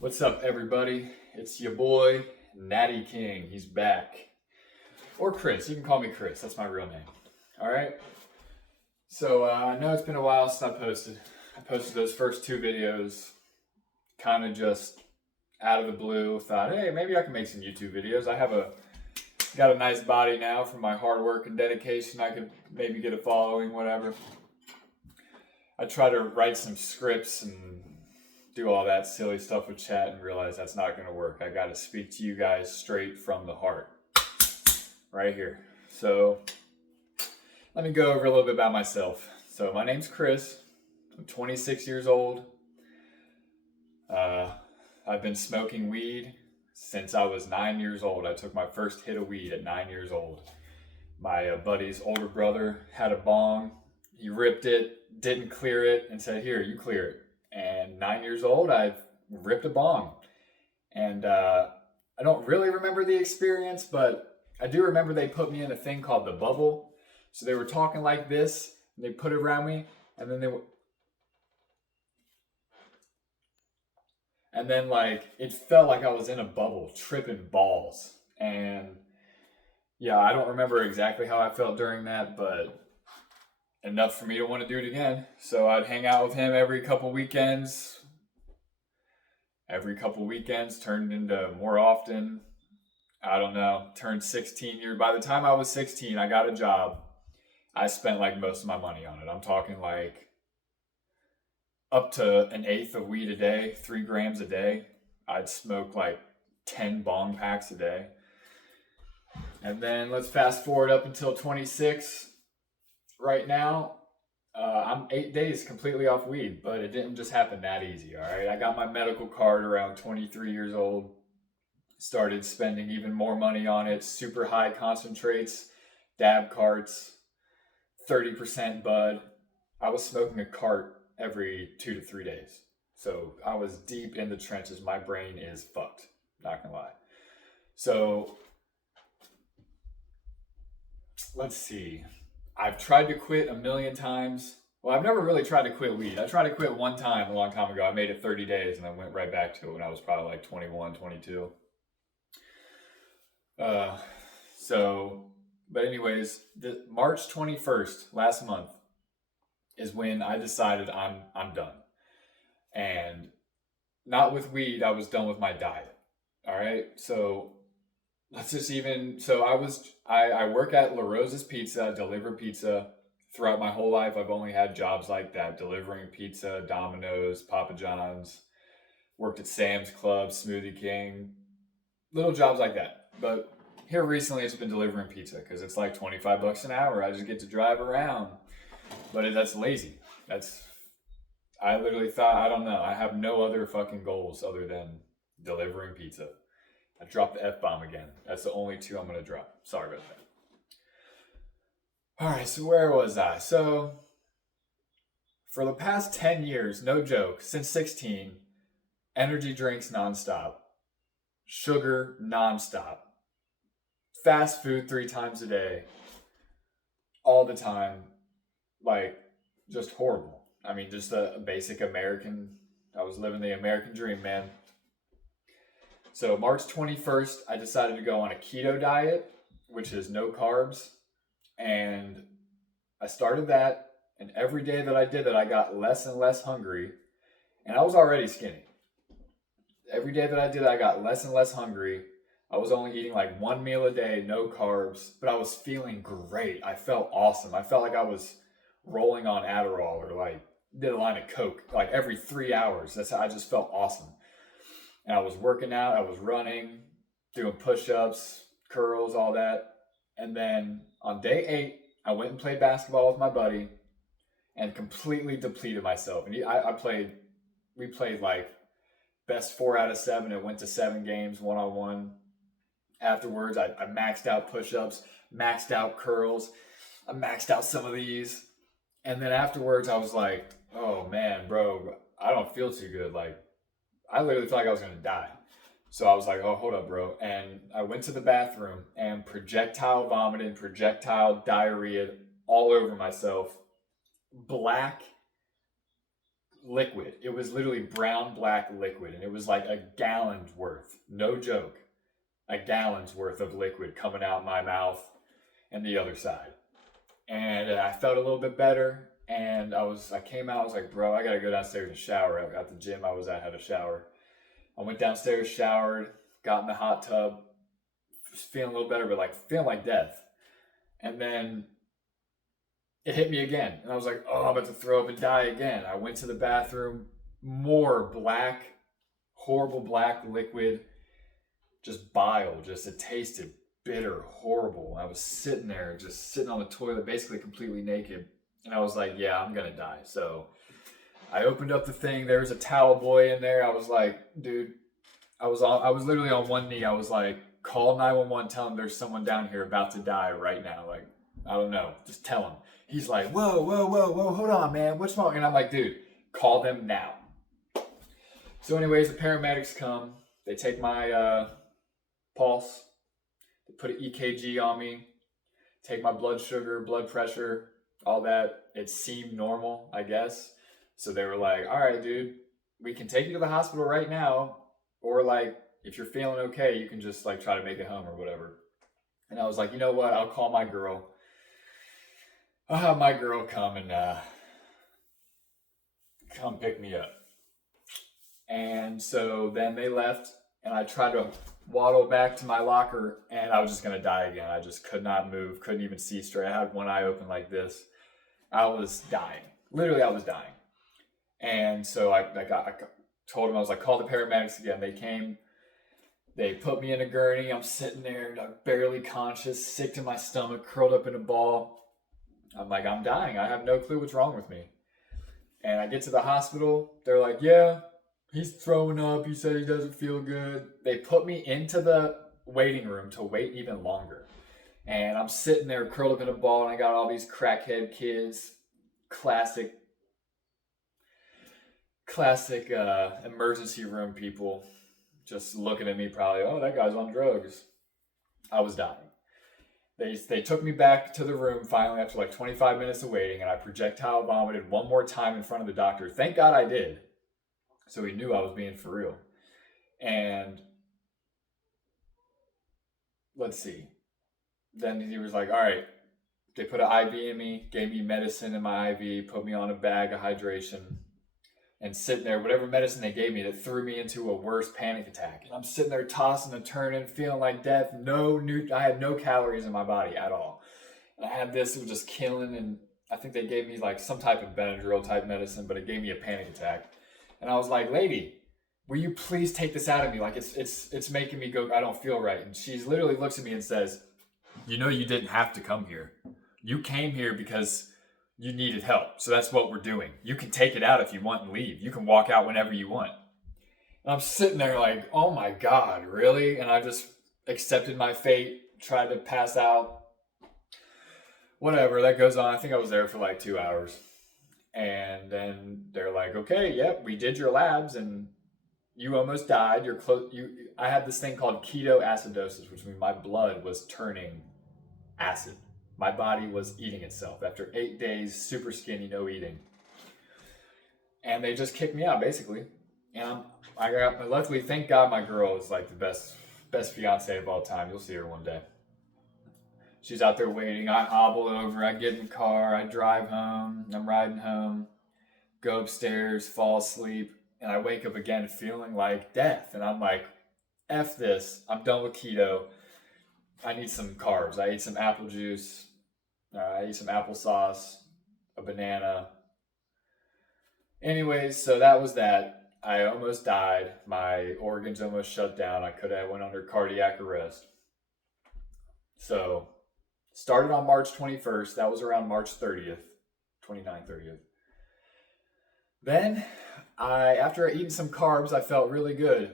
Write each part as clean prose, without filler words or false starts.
What's up, everybody? It's your boy, Natty King. He's back. Or Chris. You can call me Chris. That's my real name. All right? So, I know it's been a while since I posted. I posted those first two videos kind of just out of the blue. Thought, hey, maybe I can make some YouTube videos. Got a nice body now from my hard work and dedication. I could maybe get a following, whatever. I try to write some scripts and do all that silly stuff with chat and realize that's not going to work. I got to speak to you guys straight from the heart right here. So let me go over a little bit about myself. So my name's Chris. I'm 26 years old. I've been smoking weed since I was 9 years old. I took my first hit of weed at 9 years old. My buddy's older brother had a bong. He ripped it, didn't clear it, and said, "Here, you clear it." And 9 years old, I ripped a bong. And I don't really remember the experience, but I do remember they put me in a thing called the bubble. So they were talking like this, and they put it around me, and then like it felt like I was in a bubble, tripping balls. And yeah, I don't remember exactly how I felt during that, but enough for me to want to do it again. So I'd hang out with him every couple weekends. Every couple weekends turned into more often. I don't know, turned 16 years. By the time I was 16, I got a job. I spent like most of my money on it. I'm talking like up to an eighth of weed a day, 3 grams a day. I'd smoke like 10 bong packs a day. And then let's fast forward up until 26. Right now, I'm 8 days completely off weed, but it didn't just happen that easy, all right? I got my medical card around 23 years old, started spending even more money on it, super high concentrates, dab carts, 30% bud. I was smoking a cart every 2 to 3 days. So I was deep in the trenches. My brain is fucked, not gonna lie. So let's see. I've tried to quit a million times. Well, I've never really tried to quit weed. I tried to quit one time a long time ago. I made it 30 days and I went right back to it when I was probably like 21, 22. But anyways, March 21st, last month, is when I decided I'm done. And not with weed, I was done with my diet. All right. So I work at La Rosa's Pizza, deliver pizza. Throughout my whole life, I've only had jobs like that, delivering pizza, Domino's, Papa John's, worked at Sam's Club, Smoothie King, little jobs like that. But here recently, it's been delivering pizza because it's like 25 bucks an hour. I just get to drive around, but that's lazy. I literally thought, I don't know, I have no other fucking goals other than delivering pizza. I dropped the F-bomb again. That's the only two I'm going to drop. Sorry about that. All right, so where was I? So, for the past 10 years, no joke, since 16, energy drinks nonstop, sugar nonstop, fast food 3 times a day, all the time, like, just horrible. I mean, just a basic American, I was living the American dream, man. So March 21st, I decided to go on a keto diet, which is no carbs. And I started that. And every day that I did that, I got less and less hungry. And I was already skinny. Every day that I did it, I got less and less hungry. I was only eating like 1 meal a day, no carbs. But I was feeling great. I felt awesome. I felt like I was rolling on Adderall or like did a line of Coke like every 3 hours. That's how I just felt awesome. And I was working out, I was running, doing push-ups, curls, all that. And then on day 8, I went and played basketball with my buddy and completely depleted myself. And we played like best 4 out of 7. It went to 7 games, 1-on-1. Afterwards, I maxed out push-ups, maxed out curls. I maxed out some of these. And then afterwards, I was like, oh man, bro, I don't feel too good. Like, I literally felt like I was going to die. So I was like, oh, hold up, bro. And I went to the bathroom and projectile vomited, projectile diarrhea all over myself. Black, liquid. It was literally brown, black liquid. And it was like a gallon's worth. No joke. A gallon's worth of liquid coming out my mouth and the other side. And I felt a little bit better. And I came out, I was like, bro, I gotta go downstairs and shower. At the gym I was at, had a shower. I went downstairs, showered, got in the hot tub, feeling a little better, but like feeling like death. And then it hit me again. And I was like, oh, I'm about to throw up and die again. I went to the bathroom, more black, horrible black liquid, just bile, it tasted bitter, horrible. I was sitting there, just sitting on the toilet, basically completely naked. And I was like, yeah, I'm gonna die. So I opened up the thing. There was a towel boy in there. I was like, dude, I was literally on one knee. I was like, call 911, tell him there's someone down here about to die right now. Like, I don't know, just tell him. He's like, whoa, hold on, man, what's wrong? And I'm like, dude, call them now. So anyways, the paramedics come. They take my pulse. They put an EKG on me. Take my blood sugar, blood pressure, all that. It seemed normal, I guess. So they were like, all right, dude, we can take you to the hospital right now. Or like, if you're feeling okay, you can just like try to make it home or whatever. And I was like, you know what? I'll call my girl. I'll have my girl come and come pick me up. And so then they left, and I tried to waddle back to my locker, and I was just gonna die again. I just could not move, couldn't even see straight. I had one eye open like this. I was dying. Literally, I was dying. And so I told them, I was like, call the paramedics again. They came, they put me in a gurney. I'm sitting there, barely conscious, sick to my stomach, curled up in a ball. I'm like, I'm dying. I have no clue what's wrong with me. And I get to the hospital. They're like, yeah, he's throwing up. He said he doesn't feel good. They put me into the waiting room to wait even longer. And I'm sitting there curled up in a ball, and I got all these crackhead kids, classic emergency room people, just looking at me probably, oh, that guy's on drugs. I was dying. They took me back to the room finally after like 25 minutes of waiting, and I projectile vomited one more time in front of the doctor. Thank God I did. So he knew I was being for real. And let's see. Then he was like, all right. They put an IV in me, gave me medicine in my IV, put me on a bag of hydration, and sitting there, whatever medicine they gave me, that threw me into a worse panic attack. And I'm sitting there tossing and turning, feeling like death. I had no calories in my body at all. And I had this, it was just killing, and I think they gave me like some type of Benadryl type medicine, but it gave me a panic attack. And I was like, lady, will you please take this out of me? Like it's making me go, I don't feel right. And she literally looks at me and says, you know, you didn't have to come here. You came here because you needed help. So that's what we're doing. You can take it out if you want and leave. You can walk out whenever you want. And I'm sitting there like, oh my God, really? And I just accepted my fate, tried to pass out. Whatever, that goes on. I think I was there for like 2 hours. And then they're like, okay, yep, we did your labs and you almost died. I had this thing called ketoacidosis, which means my blood was turning acid. My body was eating itself after 8 days, super skinny, no eating. And they just kicked me out, basically. And luckily, thank God my girl is like the best fiance of all time. You'll see her one day. She's out there waiting. I hobble over. I get in the car. I drive home. I'm riding home. Go upstairs, fall asleep. And I wake up again feeling like death. And I'm like, F this. I'm done with keto. I need some carbs. I ate some apple juice. I ate some applesauce, a banana. Anyways, so that was that. I almost died. My organs almost shut down. I went under cardiac arrest. So, started on March 21st. That was around March 30th, 30th. Then, after eating some carbs, I felt really good.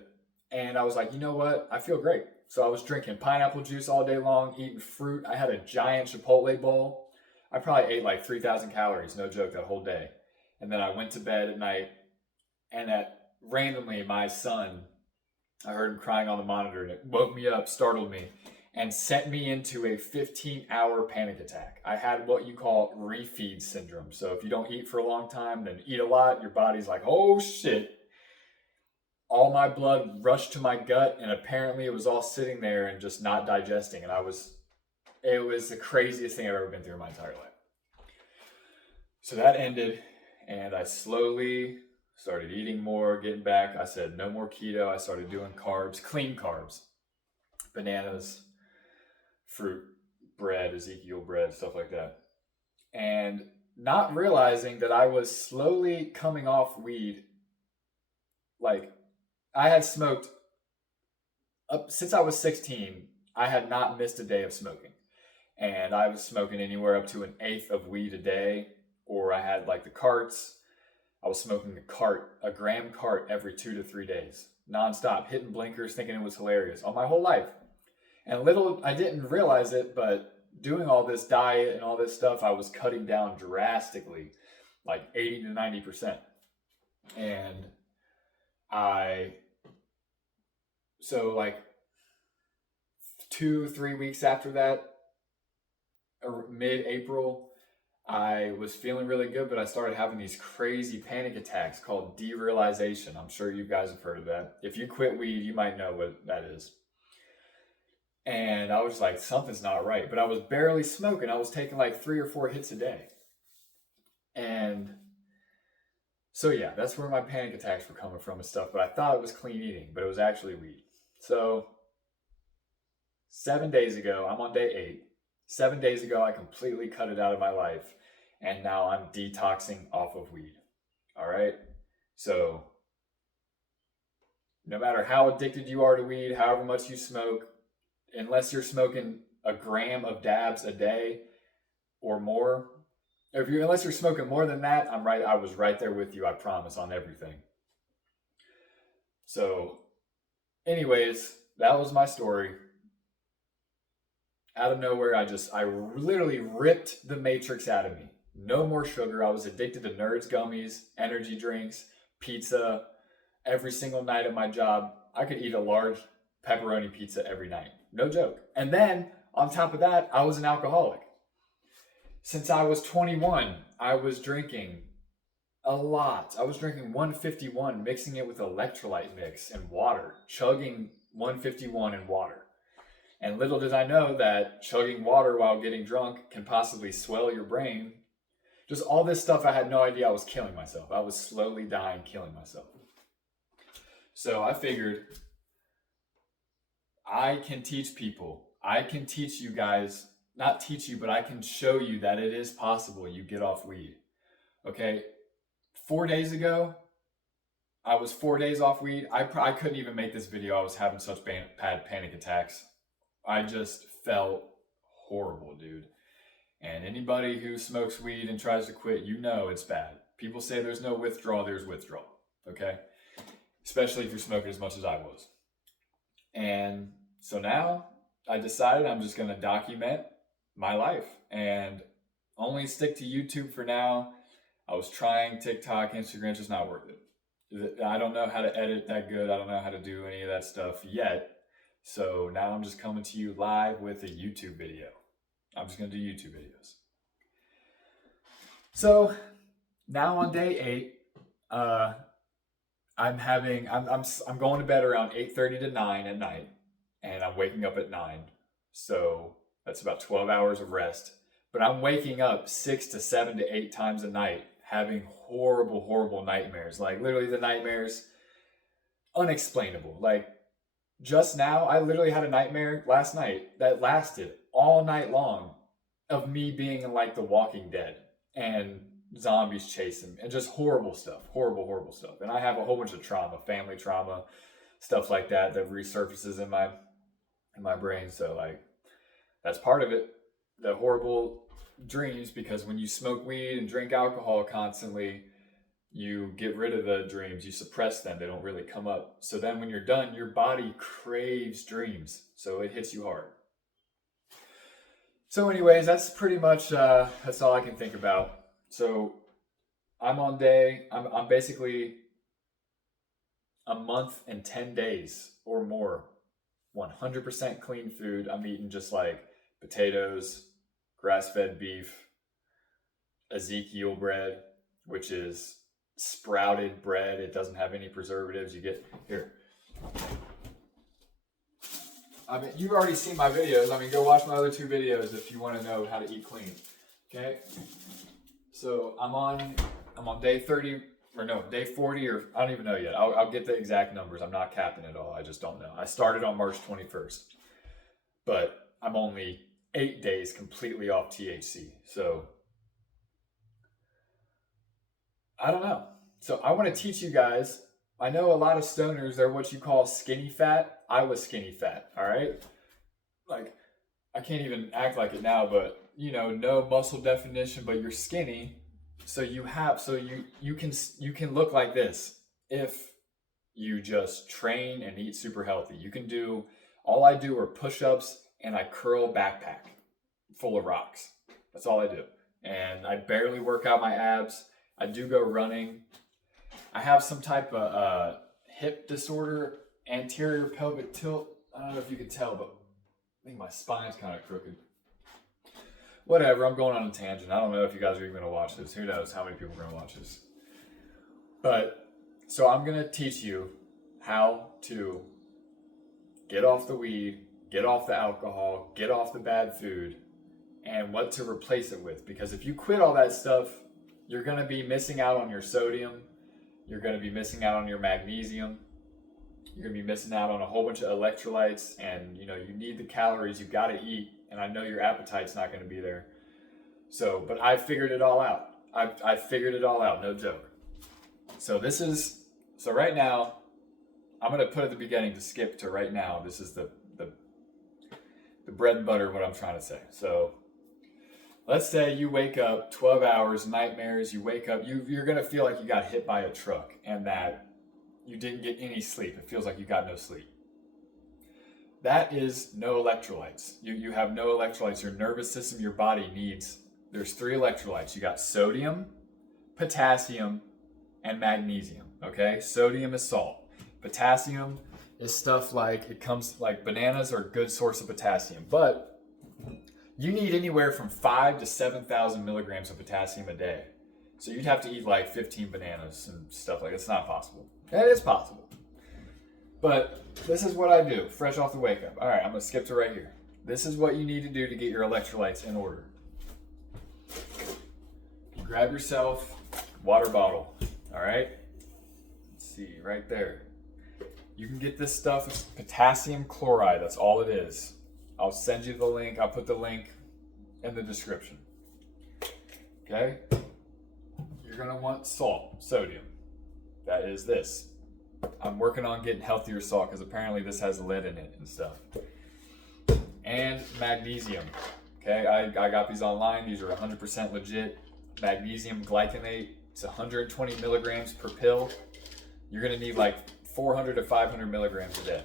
And I was like, you know what? I feel great. So I was drinking pineapple juice all day long, eating fruit. I had a giant Chipotle bowl. I probably ate like 3,000 calories, no joke, that whole day. And then I went to bed at night, and randomly my son, I heard him crying on the monitor, and it woke me up, startled me. and sent me into a 15-hour panic attack. I had what you call refeed syndrome. So if you don't eat for a long time, then eat a lot, your body's like, oh shit. All my blood rushed to my gut, and apparently it was all sitting there and just not digesting. And it was the craziest thing I've ever been through in my entire life. So that ended, and I slowly started eating more, getting back. I said no more keto. I started doing carbs, clean carbs, bananas, fruit, bread, Ezekiel bread, stuff like that. And not realizing that I was slowly coming off weed. Like, I had smoked up since I was 16. I had not missed a day of smoking. And I was smoking anywhere up to an eighth of weed a day. Or I had like the carts. I was smoking a gram cart every 2 to 3 days, nonstop, hitting blinkers, thinking it was hilarious all my whole life. And I didn't realize it, but doing all this diet and all this stuff, I was cutting down drastically, like 80 to 90%. And so like 2-3 weeks after that, or mid-April, I was feeling really good, but I started having these crazy panic attacks called derealization. I'm sure you guys have heard of that. If you quit weed, you might know what that is. And I was like, something's not right. But I was barely smoking. I was taking like 3 or 4 hits a day. And so yeah, that's where my panic attacks were coming from and stuff. But I thought it was clean eating, but it was actually weed. So 7 days ago, I'm on day 8. 7 days ago, I completely cut it out of my life. And now I'm detoxing off of weed. All right. So no matter how addicted you are to weed, however much you smoke, unless you're smoking a gram of dabs a day or more, unless you're smoking more than that, I was right there with you, I promise, on everything. So anyways, that was my story. Out of nowhere, I literally ripped the matrix out of me. No more sugar. I was addicted to Nerds gummies, energy drinks, pizza. Every single night at my job, I could eat a large pepperoni pizza every night. No joke. And then, on top of that, I was an alcoholic. Since I was 21, I was drinking a lot. I was drinking 151, mixing it with electrolyte mix and water, chugging 151 in water. And little did I know that chugging water while getting drunk can possibly swell your brain. Just all this stuff, I had no idea I was killing myself. I was slowly dying, killing myself. So I figured I can teach people. I can teach you guys, not teach you, but I can show you that it is possible you get off weed. Okay? 4 days ago, I was 4 days off weed. I couldn't even make this video. I was having such bad panic attacks. I just felt horrible, dude. And anybody who smokes weed and tries to quit, you know it's bad. People say there's no withdrawal, there's withdrawal. Okay? Especially if you're smoking as much as I was. And so now I decided I'm just going to document my life and only stick to YouTube for now. I was trying TikTok, Instagram, it's just not worth it. I don't know how to edit that good. I don't know how to do any of that stuff yet. So now I'm just coming to you live with a YouTube video. I'm just going to do YouTube videos. So now on day 8, I'm going to bed around 8:30 to 9 at night, and I'm waking up at 9. So that's about 12 hours of rest. But I'm waking up 6 to 7 to 8 times a night, having horrible, horrible nightmares. Like literally the nightmares, unexplainable. Like just now, I literally had a nightmare last night that lasted all night long of me being in like The Walking Dead and zombies chasing me and just horrible stuff, horrible stuff. And I have a whole bunch of trauma, family trauma, stuff like that resurfaces in my brain. So like that's part of it, the horrible dreams, because when you smoke weed and drink alcohol constantly, you get rid of the dreams, you suppress them, they don't really come up. So then when you're done, your body craves dreams, so it hits you hard. So anyways, that's pretty much, that's all I can think about. So I'm basically a month and 10 days or more 100% clean food. I'm eating just like potatoes, grass-fed beef, Ezekiel bread, which is sprouted bread. It doesn't have any preservatives. You get here. I mean, you've already seen my videos. I mean, go watch my other 2 videos if you want to know how to eat clean. Okay. So I'm on day 30 or no, day 40 or I don't even know yet. I'll get the exact numbers. I'm not capping it all. I just don't know. I started on March 21st, but I'm only 8 days completely off THC. So I don't know. So I want to teach you guys. I know a lot of stoners, they're what you call skinny fat. I was skinny fat, all right? Like, I can't even act like it now, but, you know, no muscle definition, but you're skinny. So you can look like this if you just train and eat super healthy. You can do, all I do are push-ups and I curl backpack full of rocks. That's all I do. And I barely work out my abs. I do go running. I have some type of hip disorder, anterior pelvic tilt. I don't know if you can tell, but I think my spine's kind of crooked. Whatever, I'm going on a tangent. I don't know if you guys are even going to watch this. Who knows how many people are going to watch this. But, so I'm going to teach you how to get off the weed, get off the alcohol, get off the bad food, and what to replace it with. Because if you quit all that stuff, you're going to be missing out on your sodium. You're going to be missing out on your magnesium. You're going to be missing out on a whole bunch of electrolytes. And, you know, you need the calories. You've got to eat. And I know your appetite's not going to be there. So, but I figured it all out. I figured it all out. No joke. So right now, I'm going to put at the beginning to skip to right now. This is the bread and butter of what I'm trying to say. So let's say you wake up 12 hours, nightmares, you wake up, you're going to feel like you got hit by a truck and that you didn't get any sleep. It feels like you got no sleep. That is no electrolytes. You have no electrolytes. Your nervous system, your body needs, there's 3 electrolytes. You got sodium, potassium, and magnesium, okay? Sodium is salt. Potassium is stuff like, bananas are a good source of potassium, but you need anywhere from 5,000 to 7,000 milligrams of potassium a day. So you'd have to eat like 15 bananas and stuff like that. It's not possible. It is possible. But this is what I do, fresh off the wake up. All right, I'm gonna skip to right here. This is what you need to do to get your electrolytes in order. You grab yourself water bottle, all right? Let's see, right there. You can get this stuff, it's potassium chloride, that's all it is. I'll send you the link, I'll put the link in the description. Okay? You're gonna want salt, sodium. That is this. I'm working on getting healthier salt because apparently this has lead in it and stuff. And magnesium. Okay, I got these online. These are 100% legit. Magnesium glycinate. It's 120 milligrams per pill. You're gonna need like 400 to 500 milligrams a day.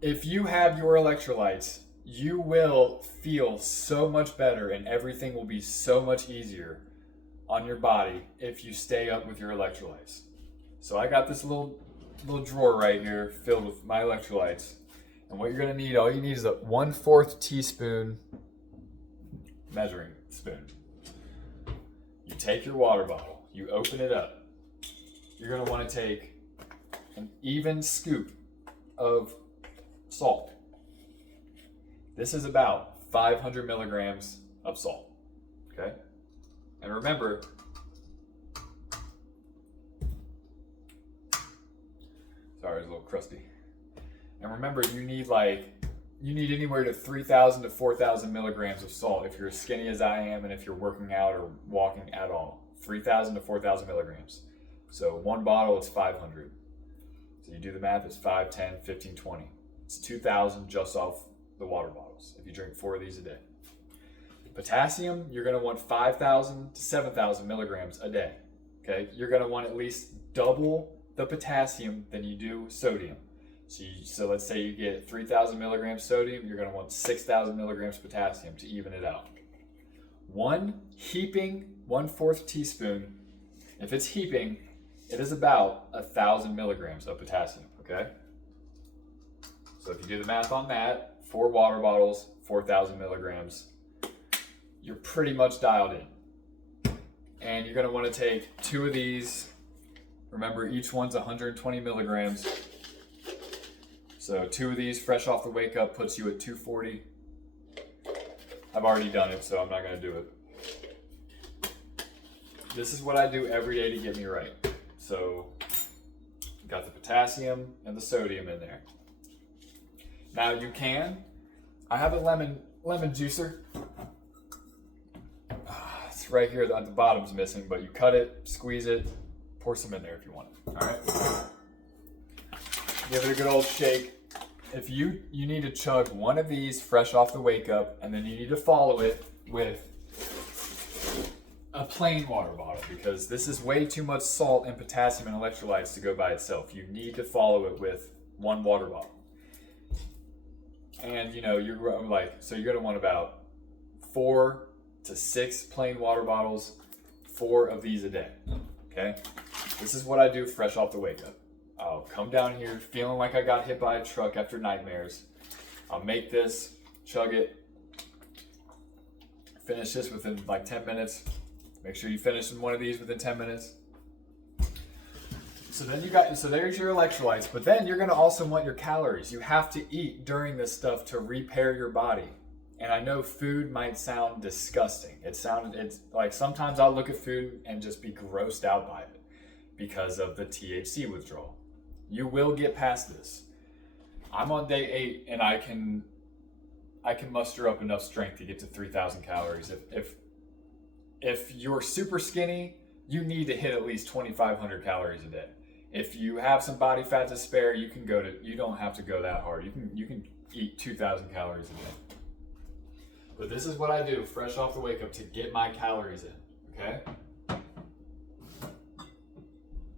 If you have your electrolytes, you will feel so much better and everything will be so much easier on your body if you stay up with your electrolytes. So I got this little drawer right here filled with my electrolytes. And what you're gonna need, all you need is a 1/4 teaspoon measuring spoon. You take your water bottle, you open it up. You're gonna wanna take an even scoop of salt. This is about 500 milligrams of salt, okay? And remember, sorry, it's a little crusty. And remember, you need anywhere to 3,000 to 4,000 milligrams of salt if you're as skinny as I am and if you're working out or walking at all. 3,000 to 4,000 milligrams. So one bottle is 500. So you do the math, it's 5, 10, 15, 20. It's 2,000 just off the water bottles if you drink 4 of these a day. Potassium, you're gonna want 5,000 to 7,000 milligrams a day, okay? You're gonna want at least double the potassium than you do sodium. So let's say you get 3,000 milligrams sodium, you're gonna want 6,000 milligrams potassium to even it out. One heaping, 1/4 teaspoon, if it's heaping, it is about 1,000 milligrams of potassium, okay? So if you do the math on that, 4 water bottles, 4,000 milligrams, you're pretty much dialed in. And you're gonna wanna take 2 of these. Remember, each one's 120 milligrams. So 2 of these fresh off the wake up puts you at 240. I've already done it, so I'm not gonna do it. This is what I do every day to get me right. So, got the potassium and the sodium in there. Now I have a lemon juicer. It's right here, the bottom's missing, but you cut it, squeeze it, pour some in there if you want it, all right? Give it a good old shake. If you need to chug one of these fresh off the wake up, and then you need to follow it with a plain water bottle, because this is way too much salt and potassium and electrolytes to go by itself. You need to follow it with 1 water bottle. And you're gonna want about 4 to 6 plain water bottles, 4 of these a day, okay? This is what I do fresh off the wake up. I'll come down here feeling like I got hit by a truck after nightmares. I'll make this, chug it, finish this within like 10 minutes. Make sure you finish in one of these within 10 minutes. So there's your electrolytes, but then you're gonna also want your calories. You have to eat during this stuff to repair your body. And I know food might sound disgusting. It's like sometimes I'll look at food and just be grossed out by it because of the THC withdrawal. You will get past this. I'm on day 8 and I can muster up enough strength to get to 3,000 calories. If you're super skinny, you need to hit at least 2,500 calories a day. If you have some body fat to spare, you don't have to go that hard. You can eat 2,000 calories a day. But this is what I do fresh off the wake up to get my calories in, okay?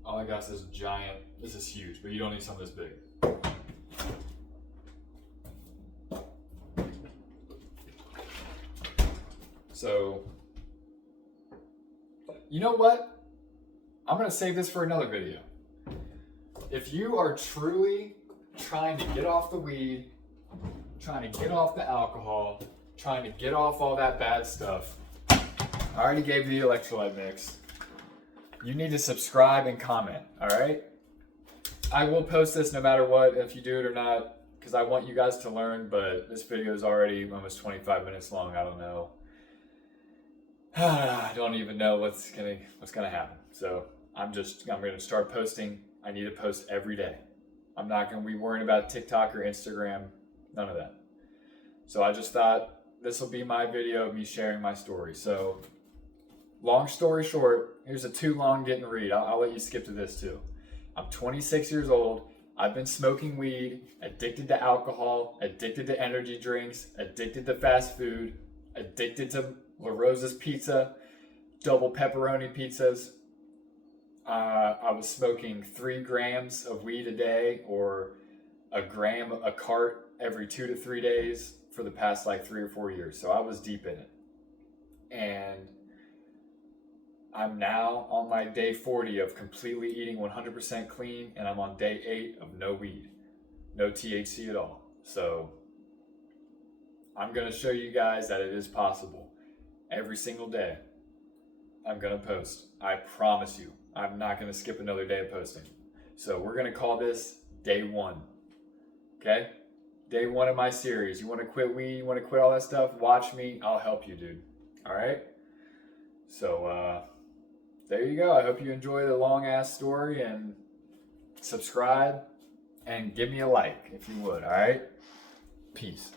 Oh my gosh, this is huge, but you don't need something this big. So, you know what? I'm gonna save this for another video. If you are truly trying to get off the weed, trying to get off the alcohol, trying to get off all that bad stuff, I already gave you the electrolyte mix. You need to subscribe and comment, all right? I will post this no matter what, if you do it or not, because I want you guys to learn, but this video is already almost 25 minutes long. I don't know. I don't even know what's gonna happen. So I'm gonna start posting. I need to post every day. I'm not gonna be worrying about TikTok or Instagram, none of that. So I just thought this will be my video of me sharing my story. So long story short, here's a too long didn't read. I'll let you skip to this too. I'm 26 years old. I've been smoking weed, addicted to alcohol, addicted to energy drinks, addicted to fast food, addicted to La Rosa's pizza, double pepperoni pizzas. I was smoking 3 grams of weed a day, or a gram a cart every 2 to 3 days for the past like 3 or 4 years. So I was deep in it. And I'm now on my day 40 of completely eating 100% clean, and I'm on day 8 of no weed, no THC at all. So I'm going to show you guys that it is possible. Every single day I'm going to post. I promise you, I'm not going to skip another day of posting. So we're going to call this day 1. Okay? Day 1 of my series. You want to quit weed? You want to quit all that stuff? Watch me. I'll help you, dude. All right? So, there you go. I hope you enjoy the long ass story, and subscribe and give me a like if you would. All right? Peace.